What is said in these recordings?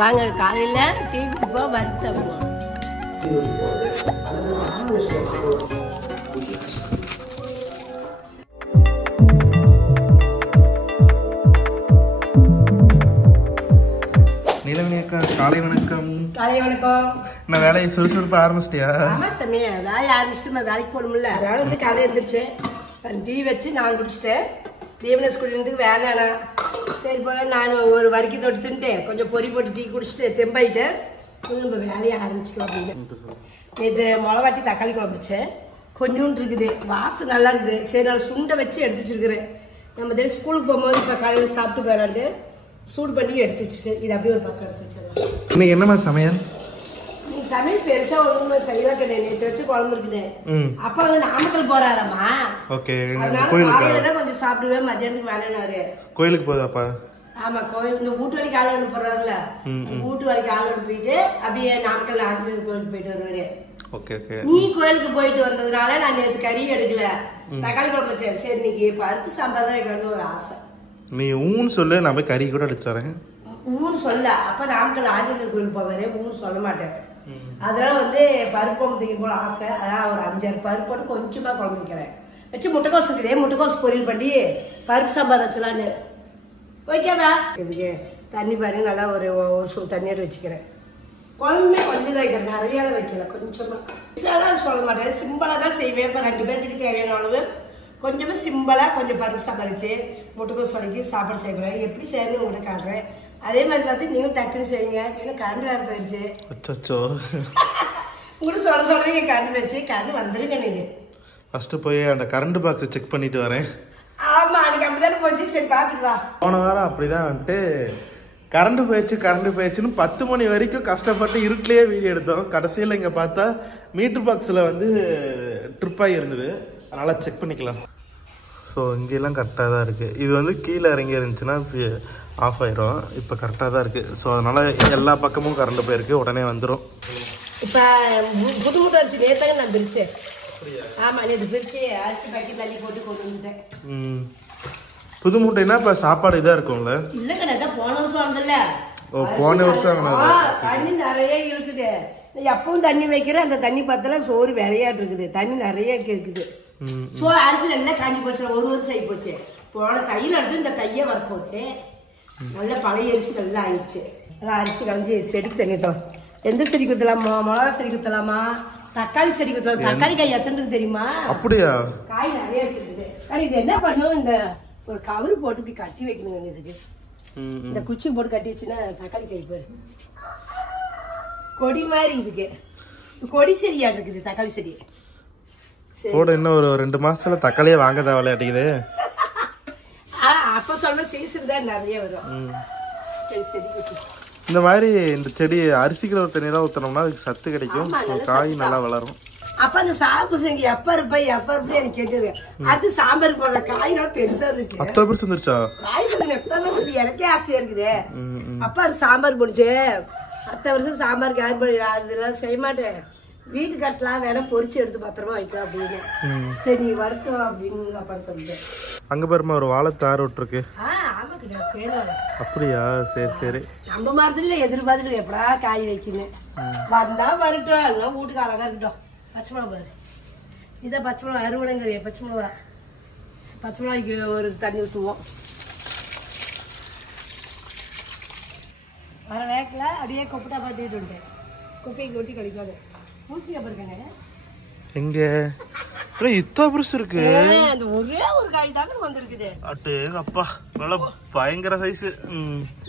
வாங்க காலையில டீ குடிப்போம் வறுத்து சாப்பிடுவோம். நிலவினி அக்கா காலை வணக்கம். காலை வணக்கம். நான் வேலையை சுறுசுறுப்பா ஆரம்பிச்சிட்டியா? ஆமா சமய வேலையை ஆரம்பிச்சுட்டு வேலைக்கு போகணும்ல, அதனால வந்து காலையில் எழுந்திரிச்சு டீ வச்சு நான் குடிச்சிட்டேன். தீவன ஸ்கூல்லேருந்து வேணாண்ணா சரி போல நான் ஒரு வரிக்கி தொட்டு தின்ட்டு கொஞ்சம் பொறி போட்டு டீ குடிச்சிட்டு தெம்பாயிட்டு நம்ம வேலையை ஆரம்பிச்சுக்கலாம் அப்படின்னு. இது மிளகாட்டி தக்காளி குழம்பு வச்சேன், கொஞ்சோண்டு இருக்குது, வாசம் நல்லா இருக்குது. சரி நான் சுண்டை வச்சு எடுத்து வச்சிருக்கிறேன். நம்ம தினம் ஸ்கூலுக்கு போகும்போது இப்போ காலையில் சாப்பிட்டு போயிடலான்ட்டு சூடு பண்ணி எடுத்து வச்சிருக்கேன். இது அப்படியே ஒரு பக்கம் எடுத்து வச்சிடலாம். இன்னைக்கு என்னமா சமையல்? நீ சமையல் பெருசா ஒண்ணுமே செய்யலாம் கிடையாது. நேற்று வச்சு குழம்பு இருக்குது. அப்பா வந்து நாமக்கல் போறாராமா, அதனால கொஞ்சம் சாப்பிடுவேன். மத்தியானத்துக்கு வேலைனாரு கோயிலுக்கு போதாப்பா? ஆமா கோயில் இந்த வீட்டு வரைக்கும் ஆள் அனுப்புறாருல, வீட்டு வரைக்கும் ஆள் அனுப்பிட்டு அப்படியே நாமக்கல் ஆஞ்சநேயர் கோயிலுக்கு போயிட்டு வருவாரு. நீ கோயிலுக்கு போயிட்டு வந்ததுனால நான் நேற்று கறி எடுக்கல, தக்காளி குழம்பு வச்சேன். சரி இன்னைக்கு பருப்பு சாம்பார் தான் எனக்கு ஒரு ஆசை. நீ ஊன்னு சொல்லு, நான் போய் கறி கூட எடுத்து வரேன். ஊன்னு சொல்ல அப்ப நாமக்கல் ஆஞ்சநேயர் கோயிலுக்கு போவாரு, ஊன்னு சொல்ல மாட்டேன். அதனால வந்து பருப்பு குழம்பு போல ஆசை. அதான் ஒரு 5-6 பருப்பு போட்டு கொஞ்சமா குழம்பு வைக்கிறேன். வச்சு முட்டைக்கோசு இருக்குது, முட்டைக்கோசு பொரியல் பண்ணி பருப்பு சாம்பார் வச்சலான்னு ஓகேவா. இதுக்கு தண்ணி பாருங்க நல்லா ஒரு தண்ணியோட வச்சுக்கிறேன். குழம்புமே கொஞ்சம் தான் வைக்கிறேன், நிறைய வைக்கல, கொஞ்சமா. சொல்ல மாட்டேன், சிம்பிளா தான் செய்வேன். இப்போ 2 பேருக்கு தேவையான அளவு கொஞ்சமா சிம்பிளா கொஞ்சம் பருப்பு சாம்பார் வச்சு முட்டைக்கோசு வதக்கி சாப்பாடு செய்வேன். எப்படி செய்யணும்னு உங்கள்கிட்ட காட்டுறேன். அதே மாதிரி பார்த்து நீங்களும் டக்குன்னு செய்யுங்க. ஏன்னா கரண்ட் வேறு போயிடுச்சு. உங்களுக்கு சொல்றீங்க கரண்ட் போயிடுச்சு. கரண்ட் வந்துருங்க. நீங்க ஃபர்ஸ்ட் போய் அந்த கரண்ட் பாக்ஸை செக் பண்ணிட்டு வரேன். ஆமா எனக்கு அப்படிதானே போச்சு. சரி பாத்துட்டு வா. போன வாரம் அப்படிதான் வந்துட்டு கரண்ட் போயிடுச்சுன்னு 10 மணி வரைக்கும் கஷ்டப்பட்டு இருட்டிலேயே வீடியோ எடுத்தோம். கடைசியில் இங்கே பார்த்தா மீட்டர் பாக்ஸில் வந்து ட்ரிப்பாகி இருந்தது, அதனால் செக் பண்ணிக்கலாம். ஸோ இங்கெல்லாம் கரெக்டாக தான் இருக்குது. இது வந்து கீழே இறங்கி இருந்துச்சுன்னா ஆஃப் ஆயிரும். இப்போ கரெக்டாக தான் இருக்குது. ஸோ அதனால் எல்லா பக்கமும் கரண்ட் போயிருக்கு, உடனே வந்துடும். இப்போ புது மூட்டை அரிசி நேற்றாங்க நான் பிரிச்சேன். ஆமாம் நேற்று பிரித்து அரிசி பாக்கெட் தண்ணி போட்டு கொண்டு வந்துட்டேன். புது மூட்டைனா இப்போ சாப்பாடு இதாக இருக்கும்ல? இல்லைங்க நான் போன வருஷம் வந்ததில்ல. போன வருஷம் தண்ணி நிறைய இருக்குது. எப்பவும் தண்ணி வைக்கிறேன், அந்த தண்ணி பார்த்தா சோறு விளையாட்டு இருக்குது, தண்ணி நிறைய இருக்குது. சோறு அரிசி நல்லா காஞ்சி போச்சு, ஒரு வருஷம் ஆகி போச்சு. போன தையில் எடுத்து இந்த தைய வரப்போகுது. நல்ல பழைய அரிசி நல்லா ஆயிடுச்சு. நல்லா அரிசி கலைஞ்சி செடிக்கு தண்ணி ஊற்றலாம். எந்த செடி குத்தலாமா? மிளகா செடி குத்தலாமா, தக்காளி செடி குத்தலாம். தக்காளி காய் எத்தனை இருக்கு தெரியுமா? அப்படியா? காய் நிறைய வச்சிருக்குது. ஆனால் இது என்ன பண்ணும், இந்த ஒரு கவர் போட்டு கட்டி வைக்கணுங்க. இதுக்கு இந்த குச்சி போட்டு கட்டி வச்சுன்னா தக்காளி காய் பாரு கொடி மாதிரி. இதுக்கு கொடி செடியா இருக்குது தக்காளி செடி. கூட இன்னும் ஒரு 2 மாசத்துல தக்காளியே வாங்க தேவையாட்டிக்குது. அப்ப சொல்ற சீசன் தான் நிறைய வரும். சரி சரி இந்த மாதிரி இந்த செடி அரிசிக்கிற ஒரு தண்ணீரா ஊத்தனோம்னா அதுக்கு சத்து கிடைக்கும், காய் நல்லா வளரும். அப்ப அந்த சாப்பிட்டு எப்ப இருப்ப எனக்கு கேட்டுருவேன். அது சாம்பார் போடுற காய் நல்லா பெருசா இருந்துச்சு. 10 பெருசு வந்துருச்சா? காய் எப்ப எனக்கே ஆசையா இருக்குது. அப்ப அது சாம்பார் போடுச்சு. 10 வருஷம் சாம்பாருக்கு அதெல்லாம் செய்ய மாட்டேன். வீட்டு கட்டலாம் வேணா பொரிச்சு எடுத்து பத்திரமா வைக்கலாம் அப்படின்னு. சரி நீ வரட்டும் அப்படின்னு அப்பா சொல்லிட்டேன். அங்க பாருமா ஒரு வாழைத்தார் விட்டுருக்கு. அப்படியா? சரி சரி. நம்ம மரத்துல எதிர்பார்த்துட்டு எப்படா காய் வைக்கணும். வந்தா வரட்டும், எல்லாம் வீட்டுக்கு அழகா இருக்கட்டும். பச்சை மிளகா பாரு, இதான் பச்சை மிளகா அறுவடைங்கிற பச்சை மிளகாய்க்கு ஒரு தண்ணி ஊற்றுவோம். வர வேக்கில் அப்படியே கொப்பிட்டா பார்த்துக்கிட்டு வந்துட்டேன். குப்பைக்கு ஒட்டி கழிக்காது. பூசிக்கா பாருங்க எங்க இத்தா பெருசு இருக்கு. அந்த ஒரே ஒரு காய் தாங்க வந்திருக்குது. அட்டு அப்பா நல்ல பயங்கர சைஸ்.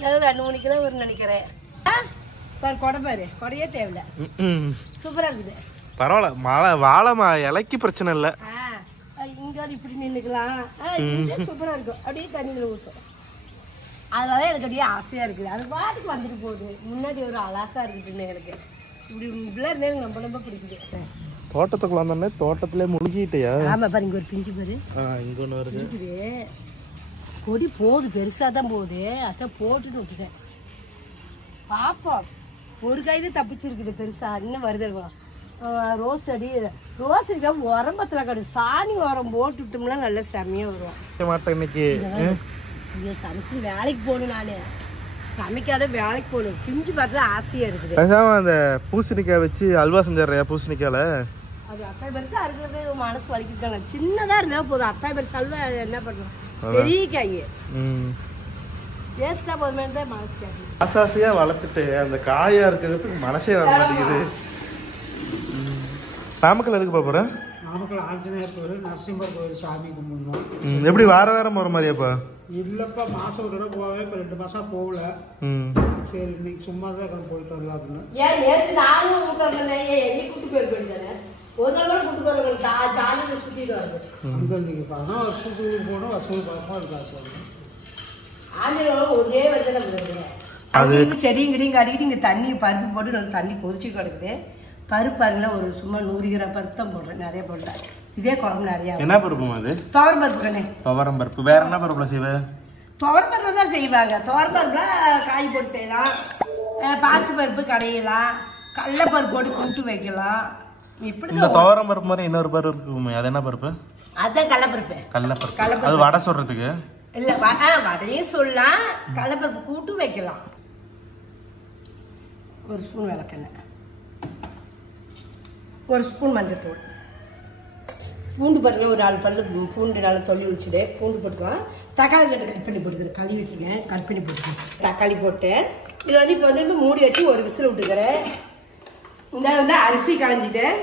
நல்லா 2-3 கிலோ ஒரு நினைக்கிறேன். பாரு கொடை பாரு, கொடையே தேவையில்ல, சூப்பரா இருக்குது. பரவாயில்ல, வாழை இலைக்கு பிரச்சனை இல்ல. இங்க இப்படி நின்னுக்கலாம், சூப்பரா இருக்கும். அப்படியே தண்ணியில ஊற்றும். அதனால எனக்கு அப்படியே ஆசையா இருக்குது. அது பாட்டுக்கு வந்துட்டு போகுது. முன்னாடி ஒரு அழகா இருக்குதுன்னு எனக்கு இப்படி இப்படிலாம் இருந்தா எனக்கு ரொம்ப பிடிக்குது. தோட்டத்துக்குள்ள தானே, தோட்டத்திலே முழுகிட்டியா? ஆமா பாரு, இங்க ஒரு பிஞ்சு பாரு, இங்க ஒண்ணு வருது. கொடி போகுது, பெருசா தான் போகுது. அதான் போட்டுட்டு விட்டுட்டேன். பாப்போம், ஒரு காய் தான் தப்பிச்சிருக்குது பெருசா. இன்னும் வருது. ரோஸ் அடி, ரோஸ் அடி உரம்பத்துல கிடையாது. சாணி உரம் போட்டு விட்டோம்னா நல்லா செம்மையா வரும். இன்னைக்கு சமைச்சு வேலைக்கு போகணும். நானு சமைக்காத வேலைக்கு போகணும். கிஞ்சி பார்த்தா ஆசையா இருக்குது. பேசாம அந்த பூசணிக்காய் வச்சு அல்வா செஞ்சிடறியா? பூசணிக்கால அது அத்தாய் பெருசா இருக்கிறது மனசு வலிக்கிட்டாங்க. சின்னதா இருந்தா போதும். அத்தாய் பெருசு அல்வா என்ன பண்றோம்? பெரிய காய் வேஸ்டா போதுமே தான் மனசு கேட்குது. ஆசாசியா வளர்த்துட்டு அந்த காயா இருக்கிறதுக்கு மனசே வர மாட்டேங்குது. நாமக்கல் எதுக்கு போறேன்? நாமக்கல் ஆஞ்சநேயர் கோயில், நரசிம்மர் கோயில் சாமி கும்பிடுவோம். எப்படி வாரம் வர மாதிரியாப்பா? இல்லப்பா, மாசம் ஒரு தடவை போவே. இப்ப 2 மாசம் போகல. சரி, இன்னைக்கு சும்மா தான் போயிட்டு வரலாம் அப்படின்னு. ஏன் நேற்று நானும் கூட்டு போயிருக்கேன். ஒரு நாள் கூட கூட்டு போயிருக்கேன். ஜாலியில சுத்திட்டு வருது. அங்க நீங்க பார்த்தா வருஷத்துக்கு போனோம், வருஷம் பார்ப்போம். இருக்காது ஆஞ்சநேயர் ஒரே வருது. நம்ம செடியும் கிடியும் கட்டிக்கிட்டு இங்க தண்ணி பருப்பு போட்டு நல்லா தண்ணி கொதிச்சு கிடக்குது. பருப்பு அதுல ஒரு சும்மா 100 கிராம் பருப்பு தான் போடுறேன். நிறைய போடுறேன். இதே குழம்பு நிறைய. என்ன பருப்பு அது? துவரம் பருப்பு. துவரம் பருப்பு. வேற என்ன பருப்புல செய்வேன்? துவரம் பருப்பு தான் செய்வாங்க. துவரம் பருப்புல காய் போட்டு செய்யலாம், பாசி பருப்பு கடையலாம், கடலை பருப்பு போட்டு குண்டு வைக்கலாம். இப்படி இந்த துவரம் பருப்பு மாதிரி இன்னொரு பருப்பு இருக்குமே, அது என்ன பருப்பு? அதான் கடலைப்பருப்பு. கடலைப்பருப்பு. அது வடை சொல்றதுக்கு இல்ல, வடையும் சொல்லலாம், கடலைப்பருப்பு கூட்டு வைக்கலாம். ஒரு ஸ்பூன் விளக்கெண்ணெய், ஒரு ஸ்பூன் மஞ்சத்தூள், பூண்டு பாருங்க ஒரு 4 பல்லு பூண்டு நல்லா தொல்லி வச்சுட்டு பூண்டு போட்டுக்கலாம். தக்காளி கட் பண்ணி போட்டுக்கிறேன். கழுவி வச்சுருக்கேன், கட் பண்ணி போட்டுக்கிறேன். தக்காளி போட்டு இதில் வந்து இப்போ வந்து மூடி வச்சு ஒரு விசில் விட்டுக்கிறேன். இந்த வந்து அரிசி களைஞ்சிட்டேன்.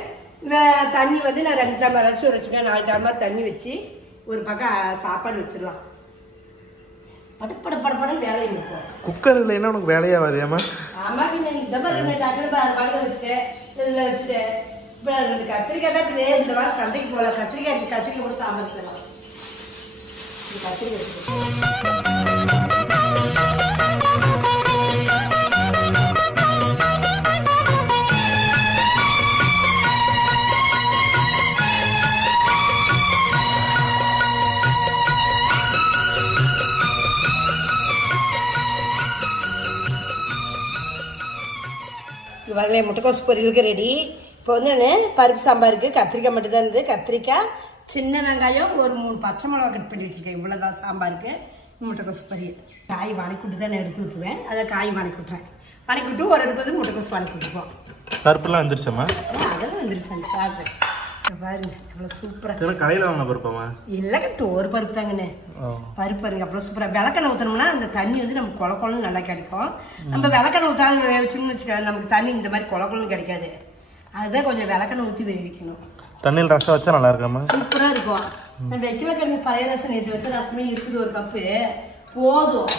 இந்த தண்ணி வந்து நான் 2 டம்ளர் அரிசி வச்சுருக்கேன். 4 டம்ளர் தண்ணி வச்சு ஒரு பக்கம் சாப்பாடு வச்சிடலாம். படப்படப்படப்படம் வேலையை முடிப்போம். குக்கர் இல்லைன்னா உனக்கு வேலையாகாது? ஏமா? ஆமா, இந்த மாதிரி டக்குனு வச்சுட்டேன். இதில் வச்சுட்டேன். இப்போ 2 கத்திரிக்காய் தான் இருக்குது. இந்த வாரம் சந்தைக்கு போகல. கத்திரிக்காய் கூட சாம்பார் செய்யலாம். கத்திரிக்காய் வரல. முட்டைக்கோஸ் பொரியலுக்கு ரெடி. இப்போ வந்து நான் பருப்பு சாம்பாருக்கு கத்திரிக்காய் மட்டும் தான் இருந்தது. கத்திரிக்காய், சின்ன வெங்காயம், ஒரு 3 பச்சை மிளகா கட் பண்ணி வச்சிருக்கேன். இவ்வளோதான் சாம்பாருக்கு. முட்டைக்கோஸ் பொரியல். காய் வணக்கிட்டு தான் நான் எடுத்து ஊற்றுவேன். அதை காய் வணக்கி விட்டுறேன். வணக்கி விட்டு ஒரு எடுப்பது முட்டைக்கோஸ் வணக்கி விட்டுருப்போம். பருப்புலாம் வந்துருச்சம்மா? அதெல்லாம் வந்துருச்சு. சாப்பிட்றேன் பாருங்க, அவ்வளோ சூப்பராக. கடையில் வாங்க பருப்பாமா? இல்லை, ஒரு பருப்பு தாங்கண்ணே. பருப்பு பாருங்க அவ்வளோ சூப்பராக. விளக்கெண்ணெய் ஊற்றணும்னா அந்த தண்ணி வந்து நமக்கு கொலக்கொலன்னு நல்லா கிடைக்கும். நம்ம விளக்கெண்ணெய் ஊற்றாலும் வேவிச்சோம்னு வச்சுக்க, நமக்கு தண்ணி இந்த மாதிரி கொலக்கொலன்னு கிடைக்காது. அதுதான் கொஞ்சம் விளக்கெண்ணெய் ஊற்றி வேவிக்கணும். தண்ணியில் ரசம் வச்சா நல்லா இருக்காமா? சூப்பராக இருக்கும். வைக்கல கிழங்கு பழைய ரசம் நேற்று வச்ச ரசமே இருக்குது. ஒரு கப்பு போதும்.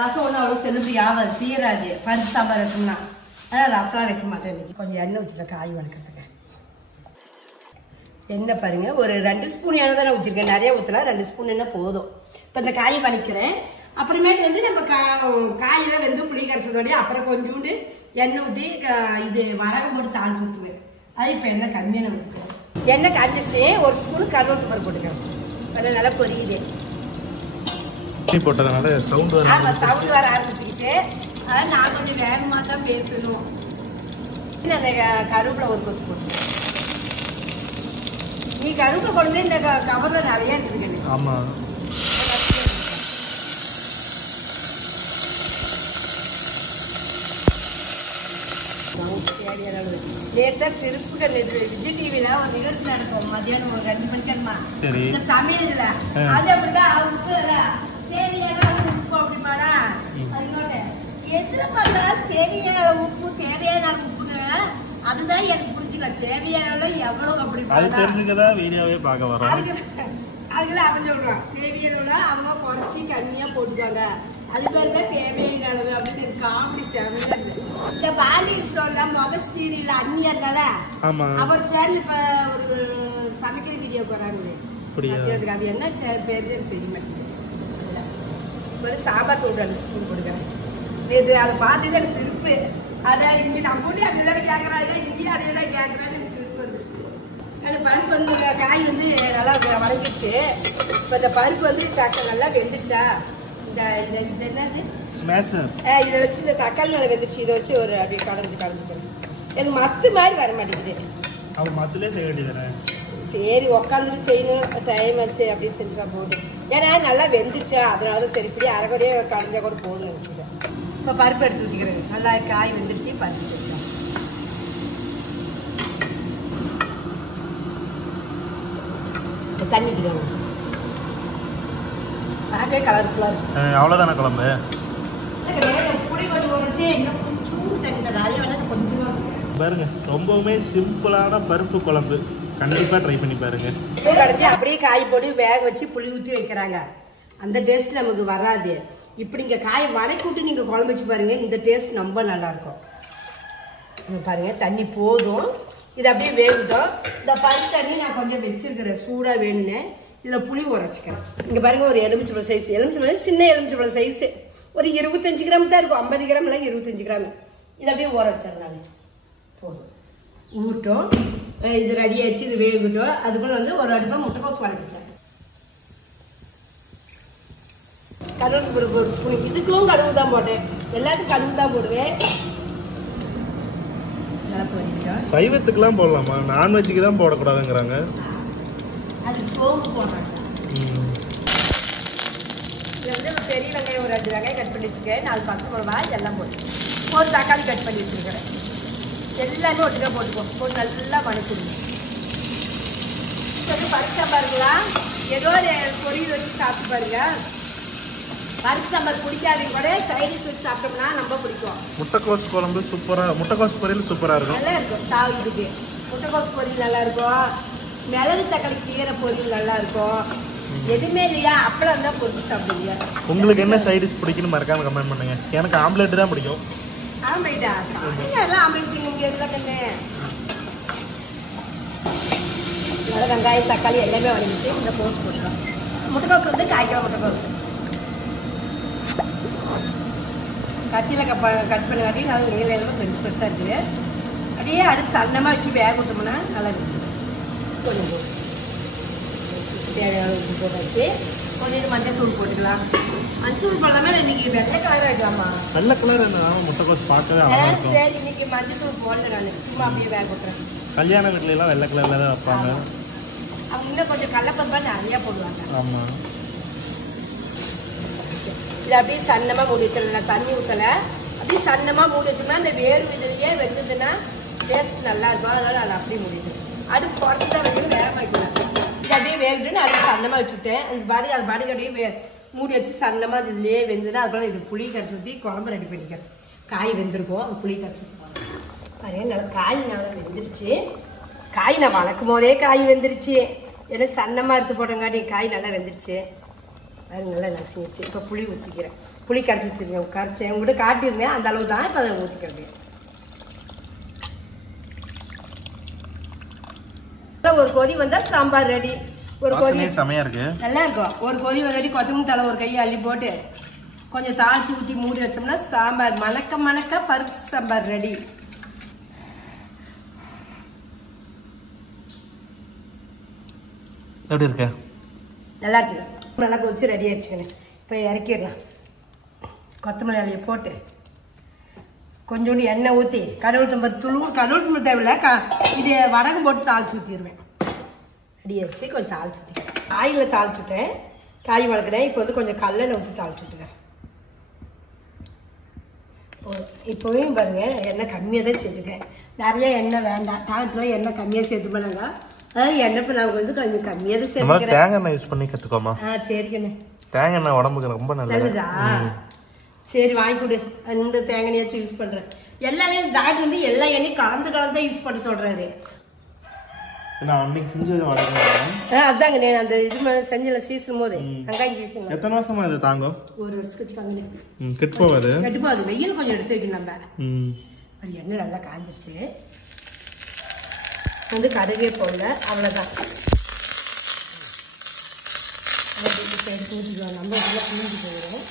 ரசம் ஒன்றும் அவ்வளோ செலுத்தி ஆகாது, தீராது. பருப்பு சாம்பார் ரசம்னா அதான் ரசம்லாம் வைக்க மாட்டேன். இன்னைக்கு கொஞ்சம் எண்ணெய் ஊற்றில காய் வளர்க்குறதுக்கு. எண்ணெய் பாருங்க, ஒரு 2 ஸ்பூன் எண்ணெய் தானே ஊற்றிருக்கேன். நிறைய ஊற்றலாம், 2 ஸ்பூன் எண்ணெய் போதும். இப்போ இந்த காயை வலிக்கிறேன். அப்புறமேட்டு வந்து நம்ம காயெல்லாம் வெந்து புளி கரைச்சதோடய அப்புறம் கொஞ்சோண்டு எண்ணெய் ஊற்றி இது வடகம் போட்டு தாளிச்சு ஊற்றுவேன். அது இப்போ எண்ணெய் கம்மியான ஊற்றுவேன். எண்ணெய் காய்ச்சிருச்சு. ஒரு ஸ்பூன் கருவேப்பிலை பருப்பு போட்டுக்கேன். அது நல்லா பொரியுது. போட்டதுனால சவுண்ட் வர ஆரம்பிச்சிருச்சு. அதான் நான் கொஞ்சம் வேகமாக தான் பேசணும். கருவேப்பிலை ஒரு கொத்து போட்டு. நீ கருவேப்பிலை கொண்டு இந்த கவர்ல நிறைய இருக்குது. ஆமா, நேற்று சிறப்புகள் விஜய் டிவில ஒரு நிகழ்ச்சி நடக்கும். மதியானம் ஒரு 2 மணிக்கா இந்த சமையல்ல அது அப்படிதான் உப்பு தேவையான உப்பு அப்படிமாடா. அது எதுல பார்த்தாலும் தேவையான உப்பு, தேவையான உப்புங்க. அதுதான் எனக்கு புரிஞ்சுக்கல. தேவையான எவ்வளவு அப்படி தெரிஞ்சுக்கதான் வீடியோவே பார்க்க வரோம். அதுக்குள்ள அவன் சொல்றான் தேவையான அவங்க குறைச்சி கம்மியா போட்டுக்காங்க. அது மாதிரிதான் தேவையான அளவு அப்படின்னு காமெடி சேனல். இந்த பாலியல் ஷோல முதல் ஸ்டீரியில் அண்ணியா இருந்தால அவர் சேனல் இப்ப ஒரு சமைக்கிற வீடியோ போறாங்க. அது என்ன பேரு தெரிய மாட்டேங்குது. சாம்பார் தூள் 2 ஸ்பூன் கொடுக்குறேன். இது அதை பார்த்துட்டு எனக்கு சிரிப்பு. அதான் இங்க நம்ம அதெல்லாம் கேட்கறாங்க, இங்கேயும் அதையெல்லாம் கேட்கறாங்க. எனக்கு சிரிப்பு வந்துருச்சு. அந்த பருப்பு வந்து காய் வந்து நல்லா வதங்கிடுச்சு. இப்போ இந்த பருப்பு வந்து நல்லா வெந்துச்சா. என்னது இதை வச்சு இந்த தக்காளி நல்லா வெந்துச்சு. இதை வச்சு ஒரு அப்படியே கலந்து எனக்கு மத்து மாதிரி வர மாட்டேங்குது. சரி உக்காந்து செய்யணும், டைம் ஆச்சு அப்படி செஞ்சுக்கா போதும். ஏன்னா நல்லா வெந்துச்சா, அதனால சரி இப்படி அரைக்குறையே கடைஞ்சா கூட போகணும்னு வச்சுக்கேன். இப்போ பருப்பு எடுத்து ஊற்றிக்கிறேங்க. நல்லா காய் வெந்துருச்சு, பருப்பு சேர்க்கலாம். தண்ணிக்கிறேங்க. பார்க்கவே கலர்ஃபுல்லாக இருக்கும். அவ்வளோதானே குழம்பு? புளி கொண்டு உரைச்சி இன்னும் சூடு தண்ணி தான் நிறைய வேணா கொஞ்சமாக பாருங்க. ரொம்பவுமே சிம்பிளான பருப்பு குழம்பு. கண்டிப்பாக ட்ரை பண்ணி பாருங்க. கடைஞ்சி அப்படியே காய் போட்டு வேக வச்சு புளி ஊற்றி வைக்கிறாங்க. அந்த டேஸ்ட் நமக்கு வராது. இப்படி இங்கே காயை வதக்கி விட்டு நீங்கள் குழம்பு வச்சு பாருங்க, இந்த டேஸ்ட் ரொம்ப நல்லா இருக்கும். பாருங்க தண்ணி போதும். இது அப்படியே வேகட்டும். இந்த பருப்பு தண்ணி நான் கொஞ்சம் வச்சிருக்கிறேன், சூடாக வேணும்னு. இதில் புளி உரைச்சிக்கிறேன். இங்கே பாருங்க, ஒரு எலுமிச்சம்பழம் சைஸ், எலுமிச்சம்பழம் சின்ன எலுமிச்சம்பழம் சைஸ், ஒரு 25 கிராம் தான் இருக்கும். 50 கிராம் இல்லை, 25 கிராம். இது அப்படியே ஊற வச்சிடலாம். போதும், ஊட்டும். இது ரெடி ஆயிடுச்சு, இது வேகட்டும். அதுக்குள்ள வந்து ஒரு அடுப்பில் முட்டைக்கோஸ் வதக்கிட்டேன். கருவேப்பிலை ஒரு ஸ்பூன். இதுக்கும் கடுகு தான் போட்டேன், எல்லாத்துக்கும் கடுகு தான் போடுவேன். சைவத்துக்குலாம் போடலாமா? நான்வெஜ்ஜுக்கு தான் போடக்கூடாதுங்கிறாங்க. அது சோம்பு போடுறாங்க. இது வந்து ஒரு பெரிய வெங்காயம், ஒரு 2 வெங்காயம் கட் பண்ணி வச்சுருக்கேன். 4 பச்சை மிளகாய் எல்லாம் போட்டு, ஒரு தக்காளி கட் பண்ணி வச்சுருக்கிறேன். எல்லாமே ஒட்டுக்கா போட்டு நல்லா வதக்கிடுங்க. கொஞ்சம் பருப்பு சாம்பாருங்களா ஏதோ ஒரு பொரியல் வச்சு சாப்பிட்டு பாருங்க. பருப்பு சாம்பார் பிடிக்காதீங்க கூட சைடிஷ் வச்சு சாப்பிட்டோம்னா ரொம்ப பிடிக்கும். முட்டைக்கோஸ் குழம்பு சூப்பராக, முட்டைக்கோஸ் பொரியல் சூப்பராக இருக்கும். நல்லா இருக்கும் சாப்பிட்டுக்கு. முட்டைக்கோஸ் பொரியல் நல்லா இருக்கும். மிளகு தக்காளி கீரை பொரியல் நல்லா இருக்கும். எதுவுமே இல்லையா, அப்பளம் தான் பொரிச்சு சாப்பிடுங்க. உங்களுக்கு என்ன சைடிஷ் பிடிக்குன்னு மறக்காம கமெண்ட் பண்ணுங்க. எனக்கு ஆம்லேட் தான் பிடிக்கும். ஆம்லேட்டா? எல்லாம் ஆம்லேட் திங்க முடியாதுல கண்ணு. வெங்காயம் தக்காளி எல்லாமே வதங்கிட்டு இந்த கோஸ் போட்டுக்கலாம். முட்டைக்கோஸ் வந்து காய்க்கிற முட்டைக்கோஸ் கட்சியில் கட் பண்ண காட்டி நல்லா நீளமாக பெருசாக இருக்குது. அப்படியே அடுத்து சன்னமாக வச்சு வேக விட்டோம்னா நல்லா இருக்குது. கொஞ்சம் போட்டு தேவையான உப்பு போட்டு வச்சு கொஞ்சம் மஞ்சள் தூள் போட்டுக்கலாம். மஞ்சள் தூள் போடாம இன்னைக்கு வெள்ளை கலர் ஆகிக்கலாமா? வெள்ளை கலர் என்ன? முட்டைக்கோஸ் பார்க்கவே அழகா இருக்கும். சரி, இன்னைக்கு மஞ்சள் தூள் போடல, நான் சும்மா அப்படியே வேக விட்டுறேன். கல்யாண வீட்டுல எல்லாம் வெள்ளை கலர்ல தான் வைப்பாங்க. அவங்க இன்னும் கொஞ்சம் கடலைப்பருப்பா நிறையா போடுவாங்க. ஆமா. இது அப்படியே சன்னமா மூடி வச்சிடலாம், தண்ணி ஊற்றல. அப்படியே சன்னமா மூடி வச்சோம்னா அந்த வேறு இதுலயே வெந்ததுன்னா டேஸ்ட் நல்லா இருக்கும். அதனால அதை அப்படியே மூடிடுவேன். அடுப்பு குறைச்சி தான் வைக்கணும், வேக வைக்கலாம். இது அப்படியே வேகட்டுன்னு அடுப்பு சன்னமா வச்சுட்டேன். அது பாடி அப்படியே மூடி வச்சு சன்னமா இதுலயே வெந்ததுன்னா அதுக்கப்புறம் இது புளி கரைச்சி ஊற்றி குழம்பு ரெடி பண்ணிக்கிறேன். காய் வெந்திருக்கும், அது புளி கரைச்சி ஊற்றுவாங்க. பாருங்க, நல்லா காய் நல்லா வெந்துருச்சு. காய் நான் வளர்க்கும் போதே காய் வெந்துருச்சு. ஏன்னா சன்னமா எடுத்து போட்டங்காட்டி காய் நல்லா வெந்துருச்சு. அது நல்லா நசிங்கிச்சு. இப்போ புளி ஊற்றிக்கிறேன். புளி கரைச்சி வச்சுருக்கேன், கரைச்சேன் உங்கள்கிட்ட காட்டியிருந்தேன். அந்த அளவு தான் இப்போ அதை ஊற்றிக்கிறேன். ஒரு கொதி வந்தா சாம்பார் ரெடி. ஒரு கொதி செமையா இருக்கு, நல்லா இருக்கும். ஒரு கொதி வந்தடி கொத்தமல்லி தழை ஒரு கையை அள்ளி போட்டு கொஞ்சம் தாளிச்சு ஊற்றி மூடி வச்சோம்னா சாம்பார் மணக்க மணக்க பருப்பு சாம்பார் ரெடி. எப்படி இருக்கு? நல்லா இருக்கு. நல்லா கொதிச்சு ரெடி ஆயிடுச்சுக்கண்ணே. இப்போ இறக்கிடலாம். கொத்தமல்லி அள்ளியை போட்டு கொஞ்சோண்டு எண்ணெய் ஊற்றி கடவுள் தம்பது தேவையில்ல, இது வடகம் போட்டு தாளிச்சு ஊற்றிடுவேன். ரெடி ஆயிடுச்சு. கொஞ்சம் தாளிச்சு ஊற்றிக்கிறேன். காயில் தாளிச்சுட்டேன், காய் வளர்க்குறேன். இப்போ வந்து கொஞ்சம் கடலெண்ணெய் ஊற்றி தாளிச்சு விட்டுக்கிறேன். இப்போவும் பாருங்க, எண்ணெய் கம்மியாக தான் சேர்த்துக்கிறேன். நிறைய எண்ணெய் வேண்டாம். டாக்டர் எண்ணெய் கம்மியாக சேர்த்து பண்ணாங்க. அதாவது எண்ணெய் இப்போ நான் வந்து கொஞ்சம் கம்மியாக தான் சேர்த்துக்கிறேன். தேங்காய் எண்ணெய் யூஸ் பண்ணி கற்றுக்கோமா? சரிக்கண்ணே. தேங்காய் எண்ணெய் உடம்புக்கு ரொம்ப நல்லதா? சரி, வாங்கி கொடு. அந்த தேங்காய் எண்ணெயாச்சும் யூஸ் பண்றேன். எல்லா எண்ணெயும் டாக்டர் வந்து எல்லா எண்ணெயும் கலந்து யூஸ் பண்ண சொல்றாரு. நான் அன்னைக்கு செஞ்சது வடகம். அதாங்க நான் அந்த இது செஞ்சல சீசன் போது வெங்காயம் சீசன். எத்தனை வருஷமா இது தாங்கும்? ஒரு வருஷம் வச்சுக்காங்க. கெட்டு போகாது. கெட்டு போகாது. வெயில் கொஞ்சம் எடுத்து வைக்கணும் நம்ம. அது எண்ணெய் நல்லா காஞ்சிருச்சு. வந்து கடுகே போடல, அவ்வளோதான். எடுத்து ஊற்றிக்குவோம். நம்ம இதெல்லாம் பிரிஞ்சு போயிடும்.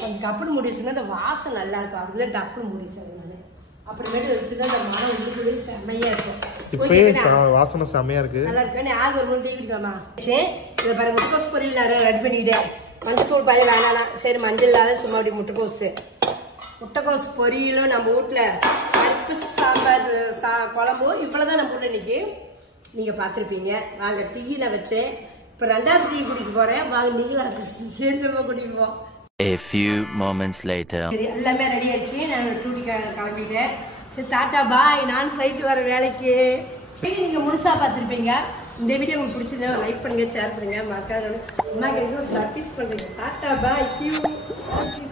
கொஞ்சம் டப்புனு மூடி வச்சுருந்தா அந்த வாசம் நல்லா இருக்கும். அதுக்குள்ளே டப்புனு மூடி வச்சிருந்தேன் நான். அப்புறமேட்டு வச்சுருந்தா அந்த மரம் உள்ளுக்குள்ளே செம்மையா இருக்கும். இப்பயே வாசனை செம்மையா இருக்கு. நல்லா இருக்கு. யாருக்கு ஒரு மூணு தூக்கிட்டுக்காமா? சரி, இதை பாரு, முட்டைக்கோஸ் பொரியல் நான் ரெடி பண்ணிட்டேன். மஞ்சத்தூள் பாதி வேணாம். சரி, மஞ்சள் இல்லாத சும்மா அப்படி முட்டைக்கோஸ் பொரியலும் நம்ம வீட்டில் பருப்பு சாம்பார் குழம்பு இவ்வளோதான் நம்ம வீட்டில் இன்னைக்கு. நீங்கள் பார்த்துருப்பீங்க. வாங்க, டீ நான் வச்சேன். இப்போ 2வது டீ குடிக்க போகிறேன். வாங்க, நீங்களும் சேர்ந்து கூட்டிட்டு போவோம். A few moments later. சரி எல்லாமே ரெடி ஆயிடுச்சு. நான் டியூட்டி கிளம்பிட்டேன். சரி டாடா பாய். நான் போயிட்டு வர வேலைக்கு. நீங்க முழுசா பார்த்துருப்பீங்க. இந்த வீடியோ உங்களுக்கு பிடிச்சதா லைக் பண்ணுங்க, ஷேர் பண்ணுங்க, மறக்காம அம்மா கேட்க சர்ப்ரைஸ் பண்ணுங்க. டாடா பாய். see you.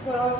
போறோம்.